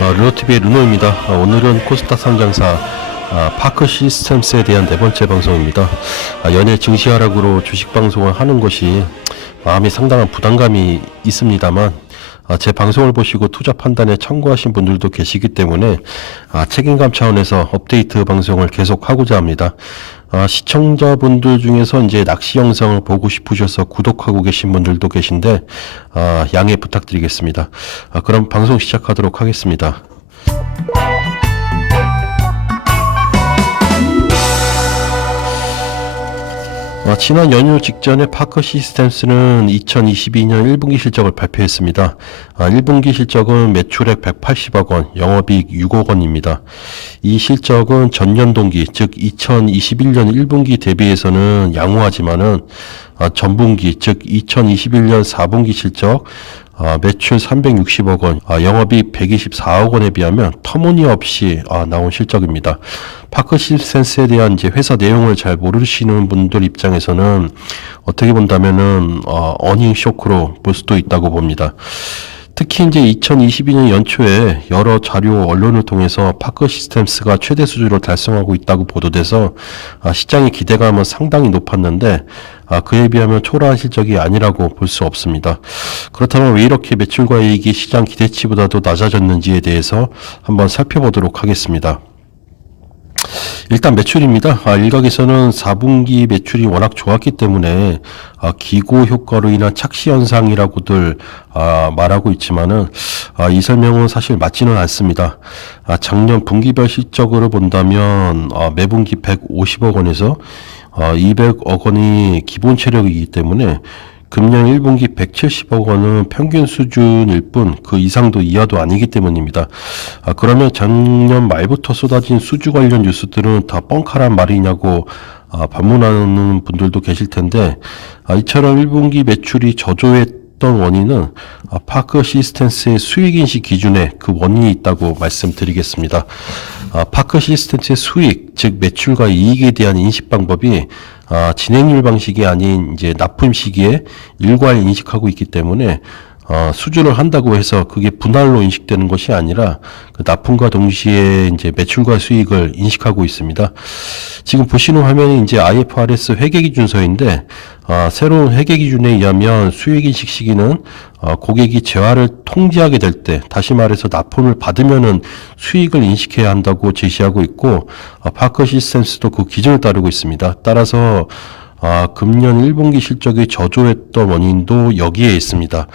르노TV의 르노입니다. 오늘은 코스닥 상장사 파크 시스템스에 대한 네 번째 방송입니다. 연일 증시 하락으로 주식 방송을 하는 것이 마음이 상당한 부담감이 있습니다만 제 방송을 보시고 투자 판단에 참고하신 분들도 계시기 때문에 책임감 차원에서 업데이트 방송을 계속 하고자 합니다. 시청자분들 중에서 이제 낚시 영상을 보고 싶으셔서 구독하고 계신 분들도 계신데 양해 부탁드리겠습니다. 그럼 방송 시작하도록 하겠습니다. 지난 연휴 직전에 파크 시스템스는 2022년 1분기 실적을 발표했습니다. 1분기 실적은 매출액 180억 원, 영업이익 6억 원입니다. 이 실적은 전년 동기, 즉 2021년 1분기 대비해서는 양호하지만은 전분기, 즉 2021년 4분기 실적 매출 360억 원, 영업이익 124억 원에 비하면 터무니없이 나온 실적입니다. 파크 시스템스에 대한 이제 회사 내용을 잘 모르시는 분들 입장에서는 어떻게 본다면은 어닝 쇼크로 볼 수도 있다고 봅니다. 특히 이제 2022년 연초에 여러 자료 언론을 통해서 파크 시스템스가 최대 수주를 달성하고 있다고 보도돼서 시장의 기대감은 상당히 높았는데 그에 비하면 초라한 실적이 아니라고 볼 수 없습니다. 그렇다면 왜 이렇게 매출과 이익이 시장 기대치보다도 낮아졌는지에 대해서 한번 살펴보도록 하겠습니다. 일단 매출입니다. 일각에서는 4분기 매출이 워낙 좋았기 때문에 기고 효과로 인한 착시 현상이라고들 말하고 있지만은 이 설명은 사실 맞지는 않습니다. 작년 분기별 실적으로 본다면 매분기 150억 원에서 200억 원이 기본 체력이기 때문에 금년 1분기 170억 원은 평균 수준일 뿐 그 이상도 이하도 아니기 때문입니다. 그러면 작년 말부터 쏟아진 수주 관련 뉴스들은 다 뻥카란 말이냐고 반문하는 분들도 계실 텐데 이처럼 1분기 매출이 저조했던 원인은 파크 시스템스의 수익인식 기준에 그 원인이 있다고 말씀드리겠습니다. 파크 시스템스의 수익, 즉 매출과 이익에 대한 인식 방법이 진행률 방식이 아닌 이제 납품 시기에 일괄 인식하고 있기 때문에 수주를 한다고 해서 그게 분할로 인식되는 것이 아니라 그 납품과 동시에 이제 매출과 수익을 인식하고 있습니다. 지금 보시는 화면이 이제 IFRS 회계기준서인데 새로운 회계기준에 의하면 수익인식 시기는 고객이 재화를 통지하게 될 때, 다시 말해서 납품을 받으면은 수익을 인식해야 한다고 제시하고 있고 파크 시스템스도 그 기준을 따르고 있습니다. 따라서 금년 1분기 실적이 저조했던 원인도 여기에 있습니다.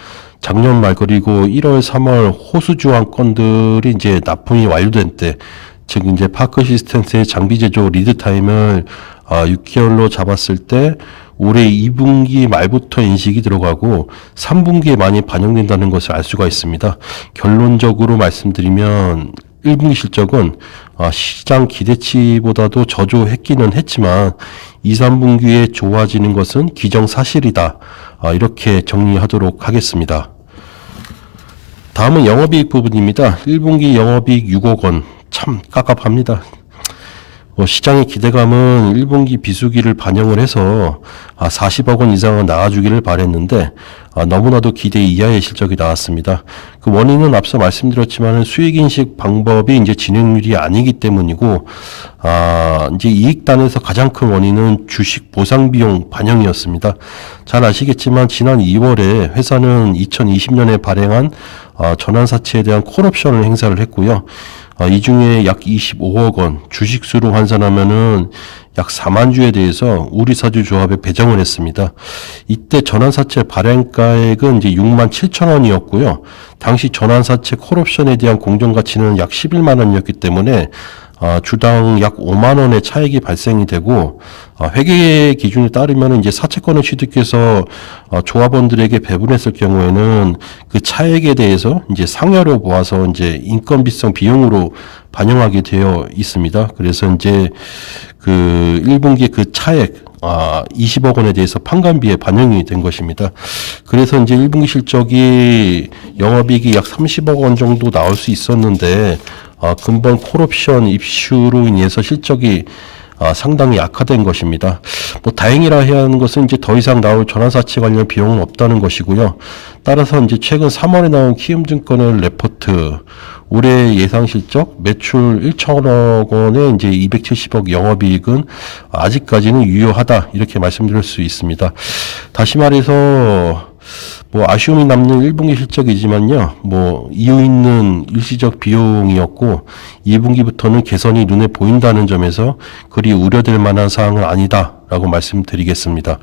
작년 말 그리고 1월, 3월 호수주한 건들이 이제 납품이 완료된 때, 즉 이제 파크 시스템스의 장비 제조 리드 타임을 6개월로 잡았을 때 올해 2분기 말부터 인식이 들어가고 3분기에 많이 반영된다는 것을 알 수가 있습니다. 결론적으로 말씀드리면 1분기 실적은 시장 기대치보다도 저조했기는 했지만 2, 3분기에 좋아지는 것은 기정사실이다. 이렇게 정리하도록 하겠습니다. 다음은 영업이익 부분입니다. 1분기 영업이익 6억 원. 참 깝깝합니다. 시장의 기대감은 1분기 비수기를 반영을 해서 40억 원 이상은 나와주기를 바랬는데 너무나도 기대 이하의 실적이 나왔습니다. 그 원인은 앞서 말씀드렸지만 수익인식 방법이 이제 진행률이 아니기 때문이고 이제 이익단에서 가장 큰 원인은 주식 보상비용 반영이었습니다. 잘 아시겠지만 지난 2월에 회사는 2020년에 발행한 전환사채에 대한 콜옵션을 행사를 했고요. 이 중에 약 25억 원 주식수로 환산하면은 약 4만 주에 대해서 우리사주 조합에 배정을 했습니다. 이때 전환사채 발행가액은 이제 6만 7천 원이었고요. 당시 전환사채 콜옵션에 대한 공정가치는 약 11만 원이었기 때문에 주당 약 5만 원의 차익이 발생이 되고 회계 기준에 따르면 이제 사채권을 취득해서 조합원들에게 배분했을 경우에는 그 차액에 대해서 이제 상여로 모아서 이제 인건비성 비용으로 반영하게 되어 있습니다. 그래서 이제 그 1분기 그 차액 20억 원에 대해서 판관비에 반영이 된 것입니다. 그래서 이제 1분기 실적이 영업이익이 약 30억 원 정도 나올 수 있었는데 근본 콜옵션 입슈로 인해서 실적이 상당히 악화된 것입니다. 다행이라 해야 하는 것은 이제 더 이상 나올 전환사채 관련 비용은 없다는 것이고요. 따라서 이제 최근 3월에 나온 키움증권의 레포트 올해 예상 실적 매출 1천억 원에 이제 270억 영업이익은 아직까지는 유효하다 이렇게 말씀드릴 수 있습니다. 다시 말해서 뭐 아쉬움이 남는 1분기 실적이지만요, 뭐 이유 있는 일시적 비용이었고 2분기부터는 개선이 눈에 보인다는 점에서 그리 우려될 만한 사항은 아니다라고 말씀드리겠습니다.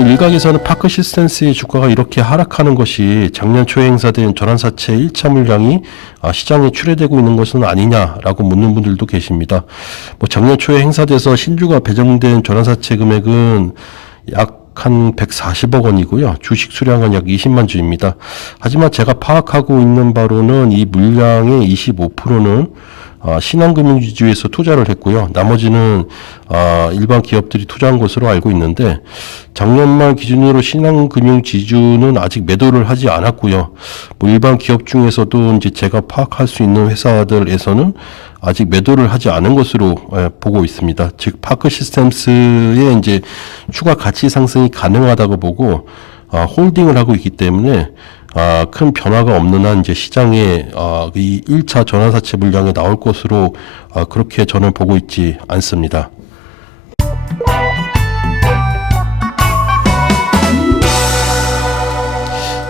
일각에서는 파크 시스템스의 주가가 이렇게 하락하는 것이 작년 초에 행사된 전환사채 1차 물량이 시장에 출회되고 있는 것은 아니냐라고 묻는 분들도 계십니다. 뭐 작년 초에 행사돼서 신주가 배정된 전환사채 금액은 약 한 140억 원이고요. 주식 수량은 약 20만 주입니다. 하지만 제가 파악하고 있는 바로는 이 물량의 25%는 신한금융지주에서 투자를 했고요. 나머지는 일반 기업들이 투자한 것으로 알고 있는데 작년 말 기준으로 신한금융지주는 아직 매도를 하지 않았고요. 뭐 일반 기업 중에서도 이제 제가 파악할 수 있는 회사들에서는 아직 매도를 하지 않은 것으로 보고 있습니다. 즉 파크 시스템스의 이제 추가 가치 상승이 가능하다고 보고 홀딩을 하고 있기 때문에 큰 변화가 없는 한 이제 시장에 이 1차 전환사채 물량이 나올 것으로 그렇게 저는 보고 있지 않습니다.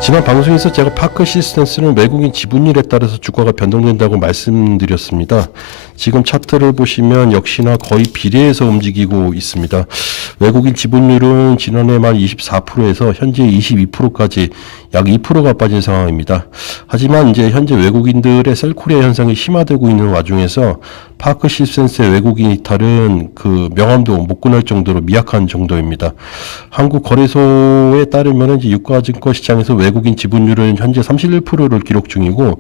지난 방송에서 제가 파크 시스템스는 외국인 지분율에 따라서 주가가 변동된다고 말씀드렸습니다. 지금 차트를 보시면 역시나 거의 비례해서 움직이고 있습니다. 외국인 지분율은 지난해 말 24%에서 현재 22%까지 약 2%가 빠진 상황입니다. 하지만 이제 현재 외국인들의 셀코리아 현상이 심화되고 있는 와중에서 파크 시스템스의 외국인 이탈은 그 명함도 못 끊을 정도로 미약한 정도입니다. 한국거래소에 따르면 이제 유가증권 시장에서 외국인 지분율은 현재 31%를 기록 중이고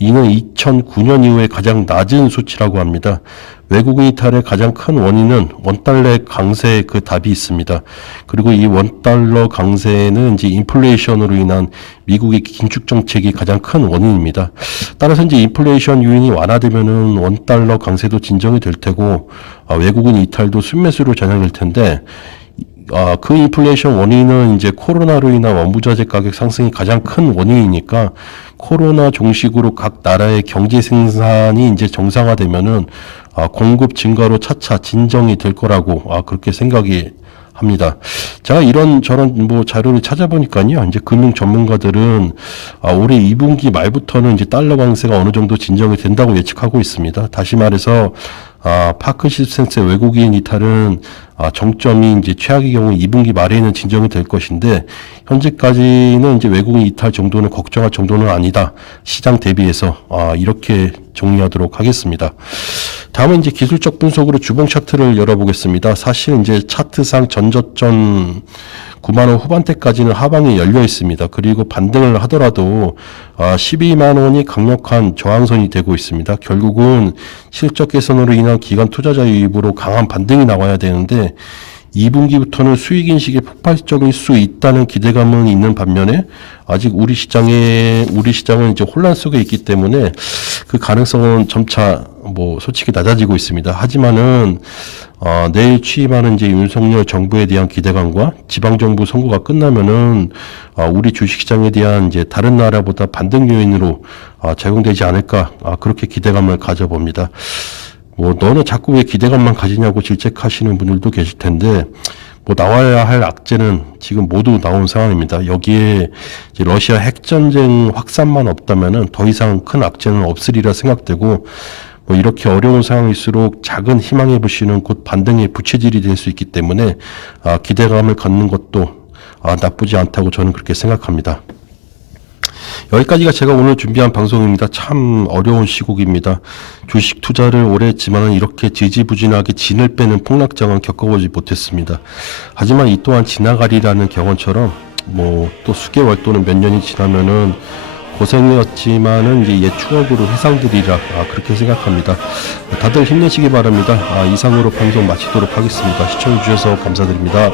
이는 2009년 이후에 가장 낮은 수치라고 합니다. 외국인 이탈의 가장 큰 원인은 원달러 강세의 그 답이 있습니다. 그리고 이 원달러 강세는 이제 인플레이션으로 인한 미국의 긴축 정책이 가장 큰 원인입니다. 따라서 이제 인플레이션 요인이 완화되면은 원달러 강세도 진정이 될 테고 외국인 이탈도 순매수로 전환될 텐데 그 인플레이션 원인은 이제 코로나로 인한 원부자재 가격 상승이 가장 큰 원인이니까 코로나 종식으로 각 나라의 경제 생산이 이제 정상화되면은 공급 증가로 차차 진정이 될 거라고 그렇게 생각이 합니다. 제가 이런저런 뭐 자료를 찾아보니까요, 이제 금융 전문가들은 올해 2분기 말부터는 이제 달러 강세가 어느 정도 진정이 된다고 예측하고 있습니다. 다시 말해서 파크 시스템스의 외국인 이탈은 정점이 이제 최악의 경우 2분기 말에는 진정이 될 것인데 현재까지는 이제 외국인 이탈 정도는 걱정할 정도는 아니다. 시장 대비해서 이렇게 정리하도록 하겠습니다. 다음은 이제 기술적 분석으로 주봉 차트를 열어보겠습니다. 사실 이제 차트상 전저점 9만 원 후반대까지는 하방이 열려 있습니다. 그리고 반등을 하더라도 12만 원이 강력한 저항선이 되고 있습니다. 결국은 실적 개선으로 인한 기관 투자자 유입으로 강한 반등이 나와야 되는데 2분기부터는 수익 인식이 폭발적일 수 있다는 기대감은 있는 반면에 아직 우리 시장은 이제 혼란 속에 있기 때문에 그 가능성은 점차 뭐 솔직히 낮아지고 있습니다. 하지만은 내일 취임하는 이제 윤석열 정부에 대한 기대감과 지방정부 선거가 끝나면은 우리 주식시장에 대한 이제 다른 나라보다 반등 요인으로 작용되지 않을까 그렇게 기대감을 가져봅니다. 뭐 너는 자꾸 왜 기대감만 가지냐고 질책하시는 분들도 계실 텐데 뭐 나와야 할 악재는 지금 모두 나온 상황입니다. 여기에 이제 러시아 핵전쟁 확산만 없다면은 더 이상 큰 악재는 없으리라 생각되고 뭐 이렇게 어려운 상황일수록 작은 희망의 불씨는 곧 반등의 부채질이 될 수 있기 때문에 기대감을 갖는 것도 나쁘지 않다고 저는 그렇게 생각합니다. 여기까지가 제가 오늘 준비한 방송입니다. 참 어려운 시국입니다. 주식 투자를 오래 했지만 이렇게 지지부진하게 진을 빼는 폭락장은 겪어보지 못했습니다. 하지만 이 또한 지나가리라는 경험처럼 뭐 또 수개월 또는 몇 년이 지나면은 고생이었지만은 이제 옛 추억으로 회상되리라 그렇게 생각합니다. 다들 힘내시기 바랍니다. 이상으로 방송 마치도록 하겠습니다. 시청해 주셔서 감사드립니다.